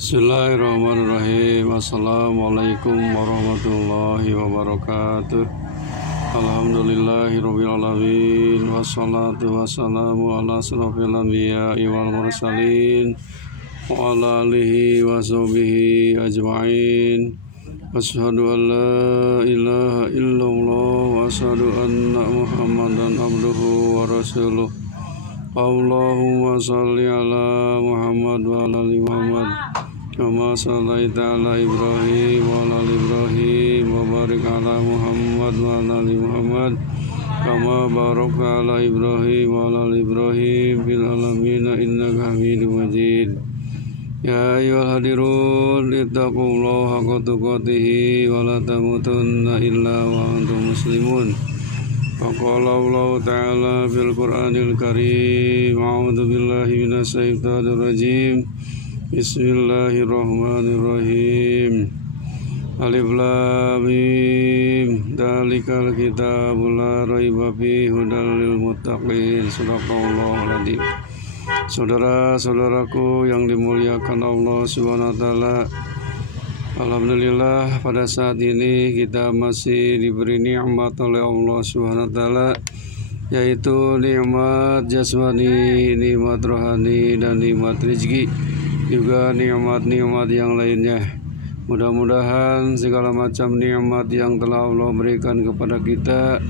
Bismillahirrahmanirrahim. Assalamualaikum warahmatullahi wabarakatuh. Alhamdulillahirabbil alamin. Wassalatu wassalamu ala asrofil anbiya'i wal mursalin wa ala alihi wa sahbihi ajma'in. Asyhadu an la ilaha illallah wa asyhadu anna Muhammadan abduhu wa rasuluh. Allahumma shalli ala Muhammad wa ala ali Muhammad kama shallaita ala Ibrahim wa ala ali Ibrahim wa barik ala Muhammad wa ala ali Muhammad kama barakta ala Ibrahim wa ala ali Ibrahim fil alamin innaka Hamidum Majid. Ya ayyuhal hadirun ittaqullaha haqqa tuqatih wa la tamutunna illa wa antum muslimun. Faqala Allah Ta'ala fil Qur'anil Karim. A'udzu billahi minasy syaithanir rajim. Bismillahirrahmanirrahim. Alif Lam Mim. Dzalikal kitabul la raiba fihi hudal lil muttaqin. Shadaqallahul adzim. Saudara-saudaraku yang dimuliakan Allah Subhanahu wa taala, alhamdulillah pada saat ini kita masih diberi nikmat oleh Allah Subhanahu wa taala, yaitu nikmat jasmani, nikmat rohani, dan nikmat rezeki, juga nikmat-nikmat yang lainnya. Mudah-mudahan segala macam nikmat yang telah Allah berikan kepada kita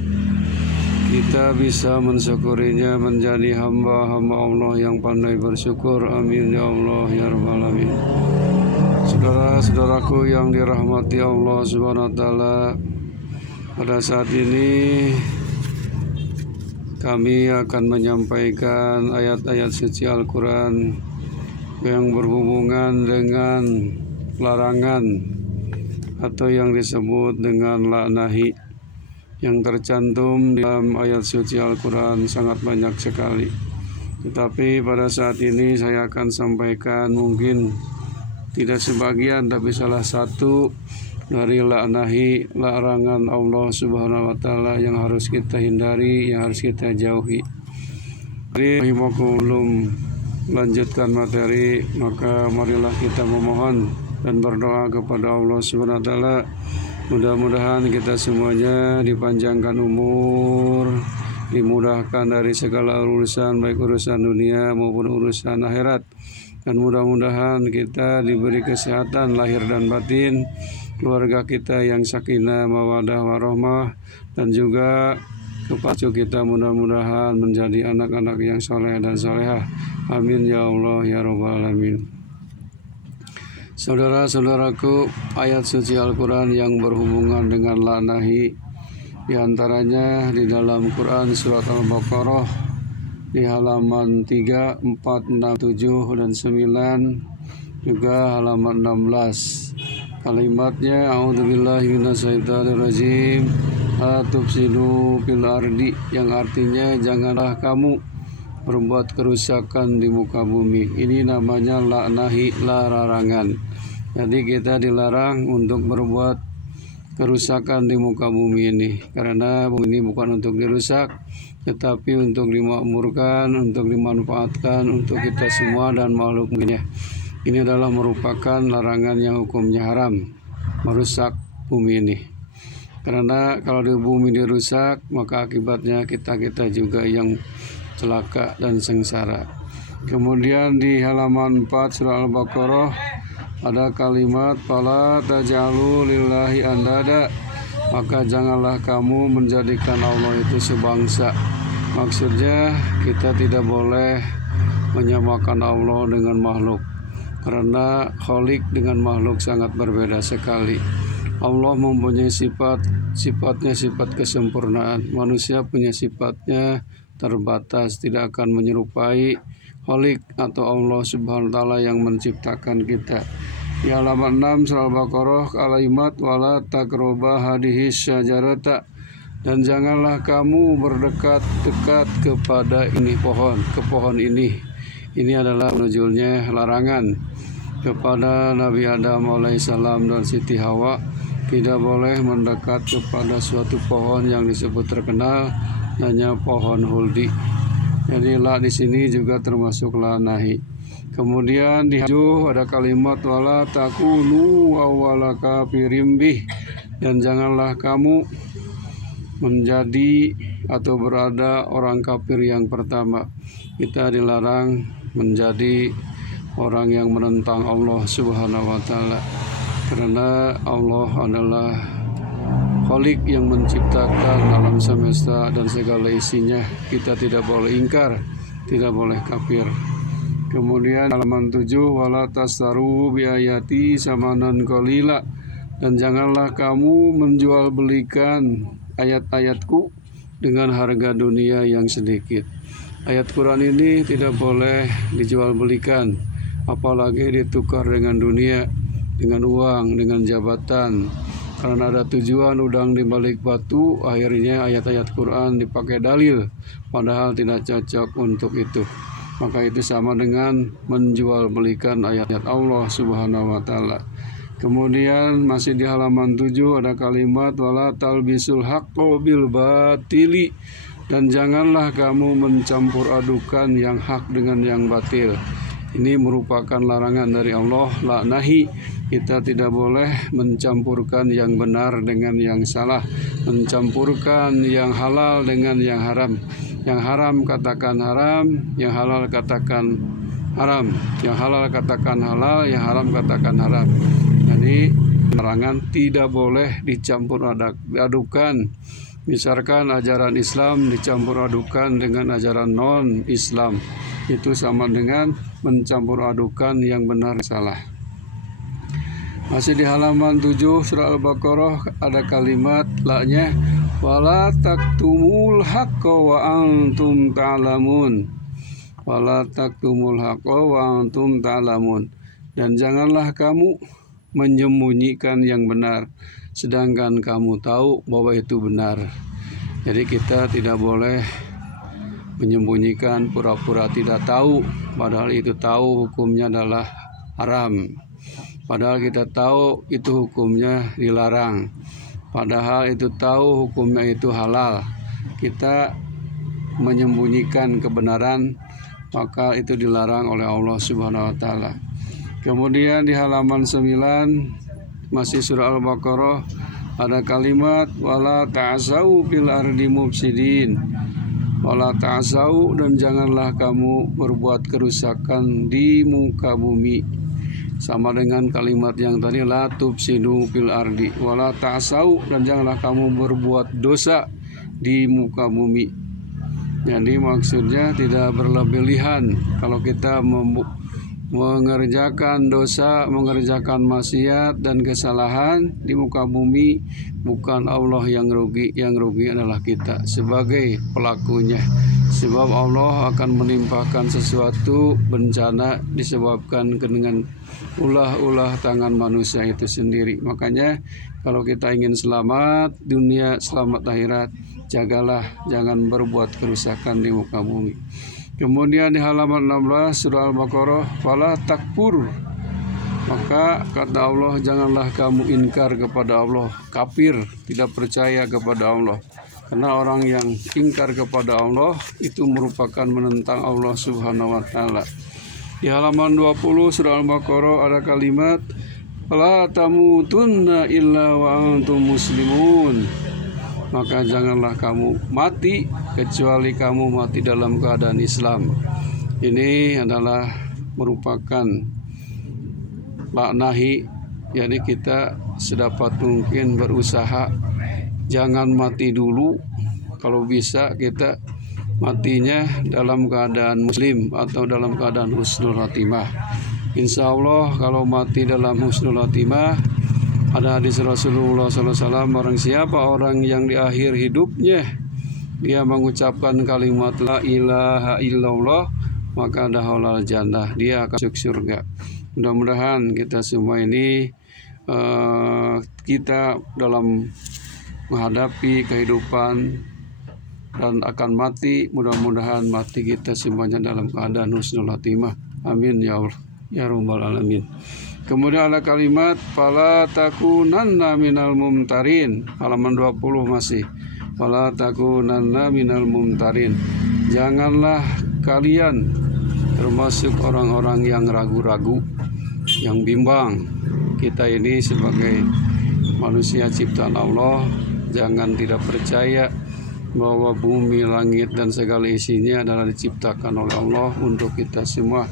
bisa mensyukurinya, menjadi hamba-hamba Allah yang pandai bersyukur. Amin ya Allah ya rabbal alamin. Saudara-saudaraku yang dirahmati Allah Subhanahu wa taala, pada saat ini kami akan menyampaikan ayat-ayat suci Al-Qur'an yang berhubungan dengan larangan atau yang disebut dengan laknahi. Yang tercantum dalam ayat suci Al-Quran sangat banyak sekali. Tetapi pada saat ini saya akan sampaikan mungkin tidak sebagian, tapi salah satu dari laknahi, larangan Allah Subhanahu wa taala yang harus kita hindari, yang harus kita jauhi. Jadi belum lanjutkan materi, maka marilah kita memohon dan berdoa kepada Allah Subhanahu wa taala. Mudah-mudahan kita semuanya dipanjangkan umur, dimudahkan dari segala urusan, baik urusan dunia maupun urusan akhirat. Dan mudah-mudahan kita diberi kesehatan lahir dan batin, keluarga kita yang sakinah, mawadah, warahmah, dan juga kepacu kita mudah-mudahan menjadi anak-anak yang soleh dan solehah. Amin ya Allah ya rabbal alamin. Saudara-saudaraku, ayat suci Al-Quran yang berhubungan dengan laknahi, diantaranya di dalam Quran surat Al-Baqarah di halaman 3, 4, 6, 7, dan 9, juga halaman 16. Kalimatnya, A'udzubillahi minasyaitonirrajim, la tufsidu fil ardi, yang artinya janganlah kamu berbuat kerusakan di muka bumi. Ini namanya laknahi, larangan. Jadi kita dilarang untuk berbuat kerusakan di muka bumi ini, karena bumi ini bukan untuk dirusak, tetapi untuk dimakmurkan, untuk dimanfaatkan untuk kita semua dan makhluk lainnya. Ini adalah merupakan larangan yang hukumnya haram, merusak bumi ini. Karena kalau di bumi dirusak, maka akibatnya kita juga yang celaka dan sengsara. Kemudian di halaman 4 surah Al-Baqarah ada kalimat fala taj'alu lillahi andada, maka janganlah kamu menjadikan Allah itu sebangsa. Maksudnya kita tidak boleh menyamakan Allah dengan makhluk, karena Khalik dengan makhluk sangat berbeda sekali. Allah mempunyai sifatnya sifat kesempurnaan. Manusia punya sifatnya terbatas, tidak akan menyerupai Khalik atau Allah Subhanahu wa taala yang menciptakan kita. Di halaman 6 surah Al-Baqarah kalimat wala taqraba hadhihi syajarata, dan janganlah kamu berdekat-dekat kepada ini pohon, ke pohon ini. Ini adalah nuzulnya larangan kepada Nabi Adam alaihissalam dan Siti Hawa, tidak boleh mendekat kepada suatu pohon yang disebut terkenal hanya pohon huldi. Jadi la di sini juga termasuk la nahi. Kemudian di 7 ada kalimat wala takunu awwala kafirim bih, dan janganlah kamu menjadi atau berada orang kafir yang pertama. Kita dilarang menjadi orang yang menentang Allah Subhanahu wa taala, karena Allah adalah Khalik yang menciptakan alam semesta dan segala isinya. Kita tidak boleh ingkar, tidak boleh kafir. Kemudian halaman 7 wala tastaru bi ayati samanan qalila, dan janganlah kamu menjual belikan ayat-ayatku dengan harga dunia yang sedikit. Ayat Quran ini tidak boleh dijual belikan, apalagi ditukar dengan dunia, dengan uang, dengan jabatan. Karena ada tujuan udang di balik batu, akhirnya ayat-ayat Quran dipakai dalil, padahal tidak cocok untuk itu. Maka itu sama dengan menjual belikan ayat-ayat Allah Subhanahu wa taala. Kemudian masih di halaman 7 ada kalimat wala talbisul haqqo bil batili, dan janganlah kamu mencampur adukan yang hak dengan yang batil. Ini merupakan larangan dari Allah, la nahi. Kita tidak boleh mencampurkan yang benar dengan yang salah, mencampurkan yang halal dengan yang haram. Yang haram katakan haram, yang halal katakan haram, yang halal katakan halal, yang haram katakan haram. Jadi larangan tidak boleh dicampur adukan. Misalkan ajaran Islam dicampur adukan dengan ajaran non-Islam, itu sama dengan mencampur adukan yang benar salah. Masih di halaman 7 surah Al-Baqarah ada kalimat la-nya wala taktumul haqqo wa antum ta'lamun. Wala taktumul haqqo wa antum ta'lamun, dan janganlah kamu menyembunyikan yang benar sedangkan kamu tahu bahwa itu benar. Jadi kita tidak boleh menyembunyikan, pura-pura tidak tahu, padahal itu tahu hukumnya adalah haram. Padahal kita tahu itu hukumnya dilarang, padahal itu tahu hukumnya itu halal. Kita menyembunyikan kebenaran, maka itu dilarang oleh Allah Subhanahu wa taala. Kemudian di halaman 9 masih surah Al-Baqarah ada kalimat wala ta'asau fil ardi mufsidin. Wala ta'asau, dan janganlah kamu berbuat kerusakan di muka bumi. Sama dengan kalimat yang tadi la tufsidu fil ardi. Wala ta'asau, dan janganlah kamu berbuat dosa di muka bumi. Jadi maksudnya tidak berlebihan. Kalau kita mengerjakan dosa, mengerjakan maksiat dan kesalahan di muka bumi, bukan Allah yang rugi adalah kita sebagai pelakunya. Sebab Allah akan menimpakan sesuatu bencana disebabkan dengan ulah-ulah tangan manusia itu sendiri. Makanya kalau kita ingin selamat dunia, selamat akhirat, jagalah jangan berbuat kerusakan di muka bumi. Kemudian di halaman 16 surah Al-Baqarah fala takfur, maka kata Allah janganlah kamu ingkar kepada Allah, kafir, tidak percaya kepada Allah. Karena orang yang ingkar kepada Allah itu merupakan menentang Allah Subhanahu wa taala. Di halaman 20 surah Al-Baqarah ada kalimat la tamutunna illa wa antum muslimun. Maka janganlah kamu mati kecuali kamu mati dalam keadaan Islam. Ini adalah merupakan laknahi, jadi kita sedapat mungkin berusaha jangan mati dulu. Kalau bisa kita matinya dalam keadaan muslim atau dalam keadaan husnul khatimah. Insya Allah kalau mati dalam husnul khatimah, ada hadis Rasulullah SAW, barang siapa orang yang di akhir hidupnya dia mengucapkan kalimat la ilaha illallah, maka dahalal jannah, dia akan masuk surga. Mudah-mudahan kita semua ini kita dalam menghadapi kehidupan dan akan mati, mudah-mudahan mati kita semuanya dalam keadaan husnul khatimah. Amin ya Allah ya rabbal alamin. Kemudian ada kalimat fala takunanna minal mumtarin, halaman 20 masih. Fala takunanna minal mumtarin, janganlah kalian termasuk orang-orang yang ragu-ragu, yang bimbang. Kita ini sebagai manusia ciptaan Allah, jangan tidak percaya bahwa bumi, langit, dan segala isinya adalah diciptakan oleh Allah untuk kita semua.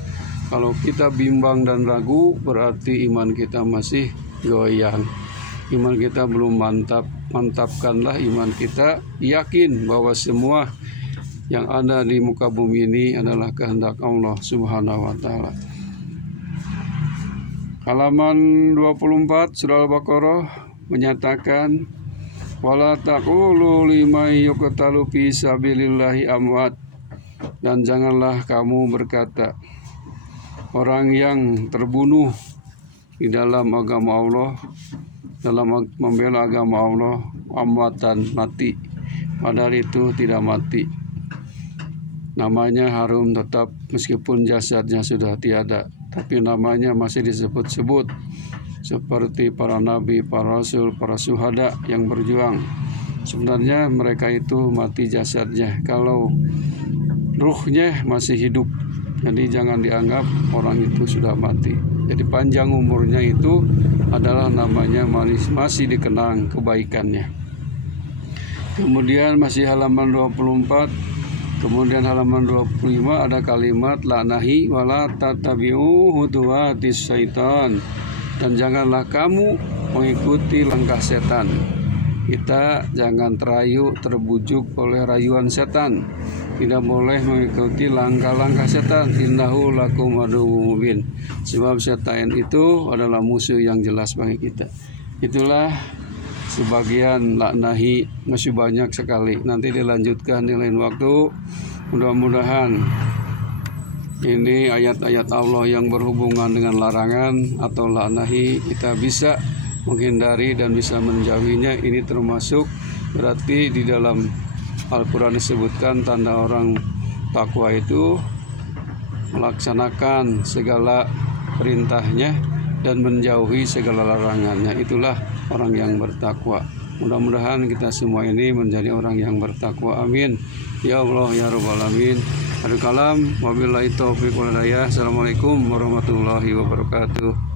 Kalau kita bimbang dan ragu, berarti iman kita masih goyang. Iman kita belum mantap. Mantapkanlah iman kita, yakin bahwa semua yang ada di muka bumi ini adalah kehendak Allah Subhanahu wa taala. Halaman 24 surah Al-Baqarah menyatakan, wala taqulu liman yuqtalu fi sabilillahi amwat, dan janganlah kamu berkata orang yang terbunuh di dalam agama Allah, dalam membela agama Allah, amwatan, mati, padahal itu tidak mati. Namanya harum tetap meskipun jasadnya sudah tiada, tapi namanya masih disebut-sebut, seperti para nabi, para rasul, para syuhada yang berjuang. Sebenarnya mereka itu mati jasadnya, kalau ruhnya masih hidup. Jadi jangan dianggap orang itu sudah mati. Jadi panjang umurnya itu adalah namanya masih dikenang kebaikannya. Kemudian masih halaman 24, kemudian halaman 25 ada kalimat la nahi wala tatabi'u hutuwatis syaitan, dan janganlah kamu mengikuti langkah setan. Kita jangan terbujuk oleh rayuan setan. Tidak boleh mengikuti langkah-langkah setan. Innahu lakum aduwwum mubin. Sebab setan itu adalah musuh yang jelas bagi kita. Itulah sebagian laknahi, masih banyak sekali. Nanti dilanjutkan di lain waktu. Mudah-mudahan ini ayat-ayat Allah yang berhubungan dengan larangan atau laknahi kita bisa menghindari dan bisa menjauhinya. Ini termasuk berarti di dalam Al-Quran disebutkan tanda orang takwa itu melaksanakan segala perintahnya dan menjauhi segala larangannya. Itulah orang yang bertakwa. Mudah-mudahan kita semua ini menjadi orang yang bertakwa. Amin. Ya Allah ya Rabbal Alamin. Adul kalam wabillahi taufiq wal hidayah. Assalamualaikum warahmatullahi wabarakatuh.